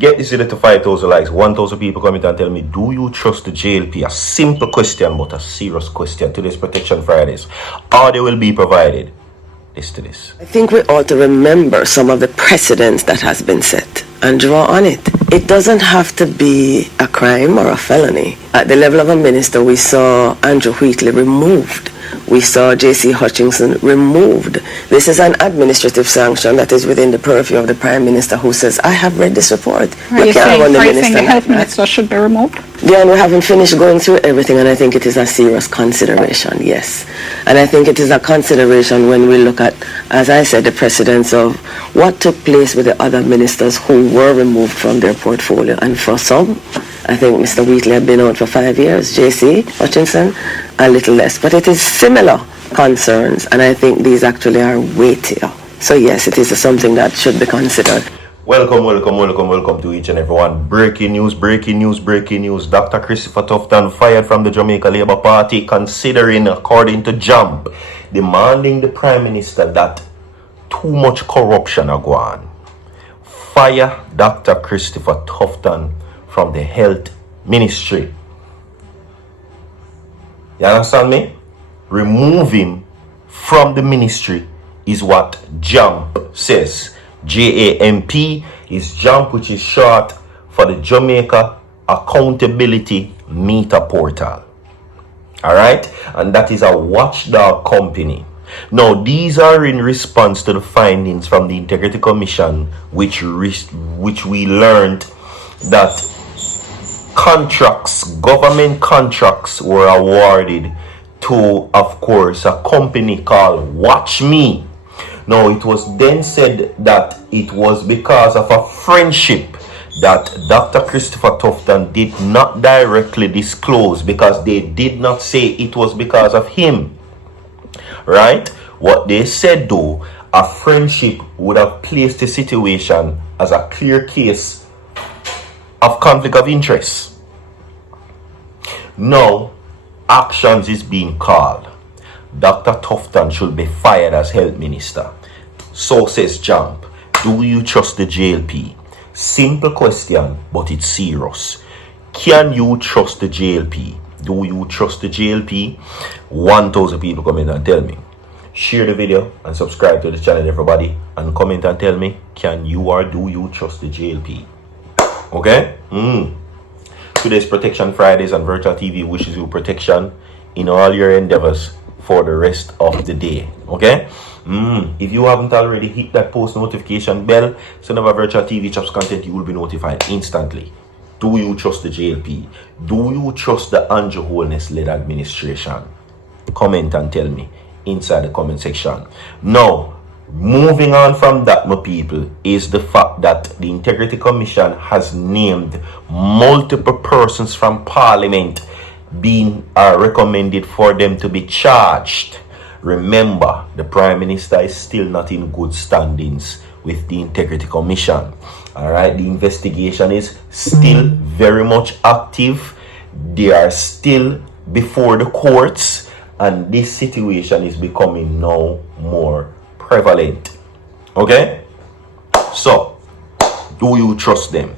Get this video to 5,000 likes. 1,000 people comment and tell me, do you trust the JLP? A simple question, but a serious question. Today's Protection Fridays. Audio will be provided. This to this. I think we ought to remember some of the precedents that has been set and draw on it. It doesn't have to be a crime or a felony. At the level of a minister, we saw Andrew Wheatley removed. We saw J.C. Hutchinson removed. This is an administrative sanction that is within the purview of the Prime Minister, who says, I have read this report. Are you saying the health minister should be removed? Yeah, we haven't finished going through everything, and I think it is a serious consideration, yes. And I think it is a consideration when we look at, as I said, the precedents of what took place with the other ministers who were removed from their portfolio. And for some, I think Mr. Wheatley had been out for 5 years, J.C. Hutchinson, a little less. But it is similar concerns, and I think these actually are weightier. So yes, it is something that should be considered. Welcome to each and everyone. Breaking news. Dr. Christopher Tufton fired from the Jamaica Labour Party, considering, according to JAMP, demanding the Prime Minister that too much corruption are going. Fire Dr. Christopher Tufton from the Health Ministry. You understand me? Remove him from the ministry is what JAMP says. JAMP is JAMP, which is short for the Jamaica Accountability Meter Portal. Alright? And that is a watchdog company. Now, these are in response to the findings from the Integrity Commission, which we learned that government contracts were awarded to, of course, a company called Watch Me. Now, it was then said that it was because of a friendship that Dr. Christopher Tufton did not directly disclose, because they did not say it was because of him. Right? What they said, though, a friendship would have placed the situation as a clear case of conflict of interest. Now, actions is being called. Dr. Tufton should be fired as health minister. So says JAMP. Do you trust the JLP? Simple question, but it's serious. Can you trust the JLP? Do you trust the JLP? 1,000 people comment and tell me. Share the video and subscribe to the channel, everybody, and comment and tell me, can you or do you trust the JLP? Okay? Today's Protection Fridays, and Virtual TV wishes you protection in all your endeavors for the rest of the day. Okay? If you haven't already, hit that post notification bell so whenever Virtual TV drops content, you will be notified instantly. Do you trust the JLP? Do you trust the Andrew HOLNESS led administration? Comment and tell me inside the comment section. Now, moving on from that, my people, is the fact that the Integrity Commission has named multiple persons from Parliament being recommended for them to be charged. Remember, the Prime Minister is still not in good standings with the Integrity Commission. Alright, the investigation is still very much active. They are still before the courts, and this situation is becoming now more prevalent. Okay? So, do you trust them?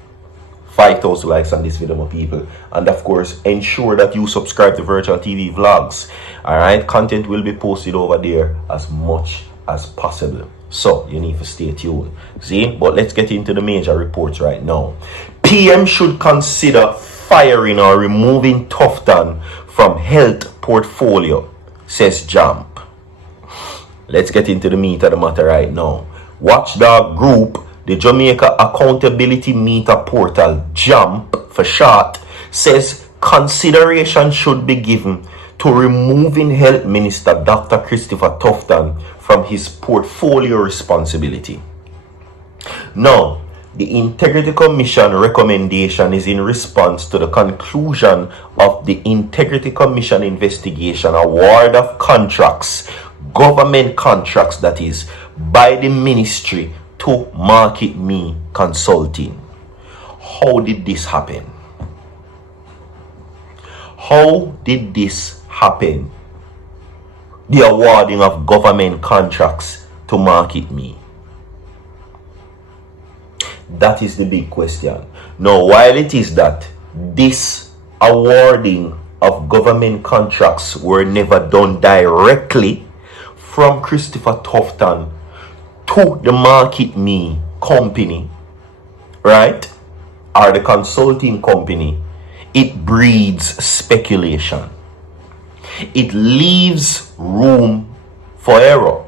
5,000 likes on this video, my people. And of course, ensure that you subscribe to Virtual TV Vlogs. Alright? Content will be posted over there as much as possible. So, you need to stay tuned. See? But let's get into the major reports right now. PM should consider firing or removing Tufton from health portfolio, says JAMP. Let's get into the meat of the matter right now. Watchdog group, the Jamaica Accountability Meter Portal, JAMP for short, says consideration should be given to removing Health Minister Dr. Christopher Tufton from his portfolio responsibility. Now, the Integrity Commission recommendation is in response to the conclusion of the Integrity Commission investigation, award of contracts, government contracts that is, by the ministry to Market Me Consulting. How did this happen? How did this happen? The awarding of government contracts to Market Me. That is the big question. Now, while it is that this awarding of government contracts were never done directly from Christopher Tufton to the Market Me company, right, or the consulting company, it breeds speculation. It leaves room for error.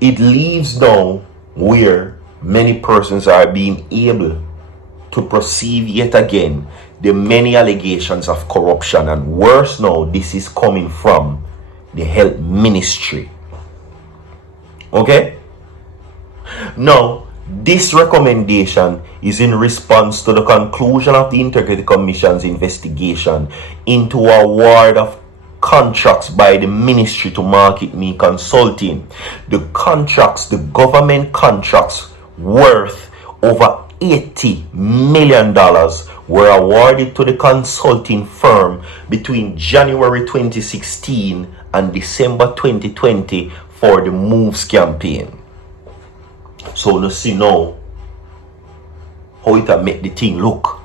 It leaves now where many persons are being able to perceive yet again the many allegations of corruption, and worse now, this is coming from the health ministry. Okay? Now, this recommendation is in response to the conclusion of the Integrity Commission's investigation into award of contracts by the ministry to Market Me Consulting. The contracts, the government contracts worth over $80 million were awarded to the consulting firm between January 2016 and December 2020 for the Moves campaign. So you see now how it make the thing look.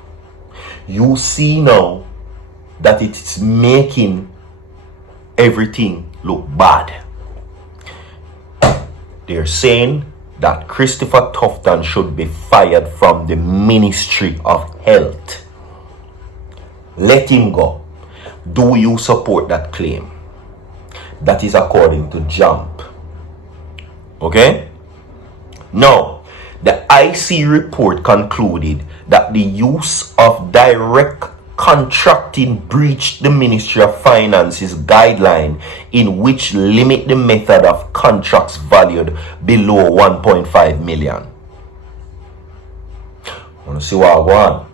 You see now that it's making everything look bad. They're saying that Christopher Tufton should be fired from the Ministry of Health. Let him go. Do you support that claim? That is according to JUMP. Okay? Now, the IC report concluded that the use of direct contracting breached the Ministry of Finance's guideline, in which limit the method of contracts valued below 1.5 million. Want to see what I want?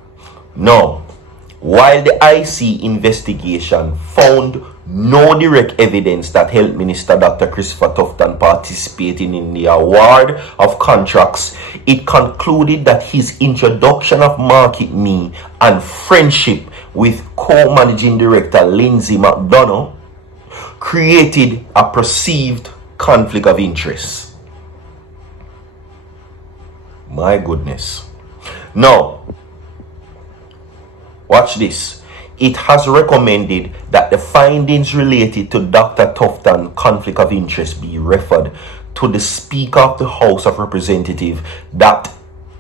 Now, while the IC investigation found no direct evidence that Health Minister Dr. Christopher Tufton participated in the award of contracts, it concluded that his introduction of Market Me and friendship with co-managing director Lindsay McDonough created a perceived conflict of interest. My goodness. Now, watch this. It has recommended that the findings related to Dr. Tufton's conflict of interest be referred to the Speaker of the House of Representatives, that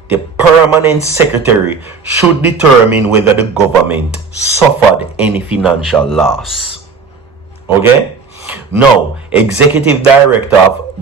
the permanent secretary should determine whether the government suffered any financial loss. Okay? Now, Executive Director of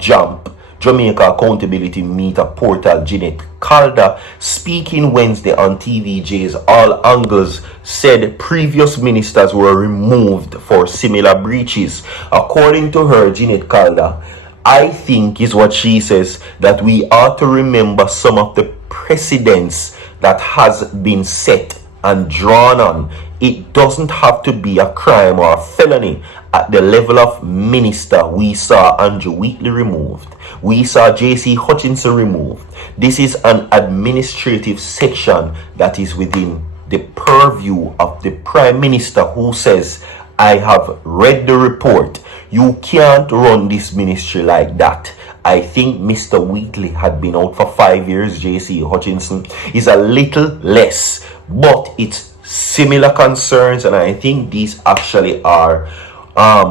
JUMP, Jamaica Accountability Meter Portal, Jeanette Calder, speaking Wednesday on TVJ's All Angles, said previous ministers were removed for similar breaches. According to her, Jeanette Calder, I think is what she says, that we ought to remember some of the precedents that has been set and drawn on. It doesn't have to be a crime or a felony. At the level of minister, we saw Andrew Wheatley removed. We saw J.C. Hutchinson removed. This is an administrative section that is within the purview of the Prime Minister, who says, I have read the report. You can't run this ministry like that. I think Mr. Wheatley had been out for 5 years. J.C. Hutchinson is a little less, but it's similar concerns, and I think these actually are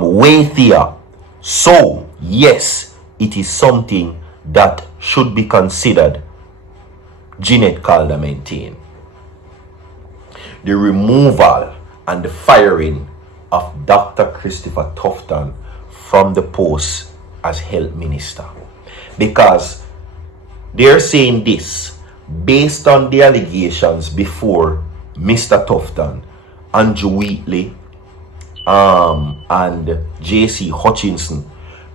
weightier. So, yes, it is something that should be considered. Jeanette Calder maintained. The removal and the firing of Dr. Christopher Tufton from the post as health minister, because they're saying this based on the allegations before Mr. Tufton, Andrew Wheatley, and J.C. Hutchinson.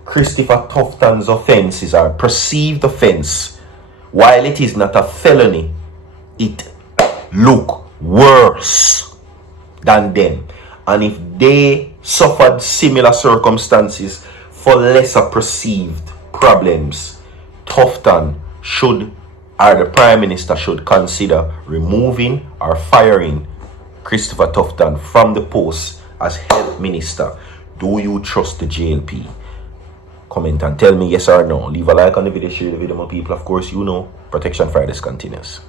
Christopher Tufton's offenses are perceived offense. While it is not a felony, it look worse than them. And if they suffered similar circumstances for lesser perceived problems, Tufton should, or the Prime Minister should, consider removing or firing Christopher Tufton from the post as Health Minister. Do you trust the JLP? comment and tell me yes or no. Leave a like on the video, share the video, my people. Of course, you know, Protection Fridays continues.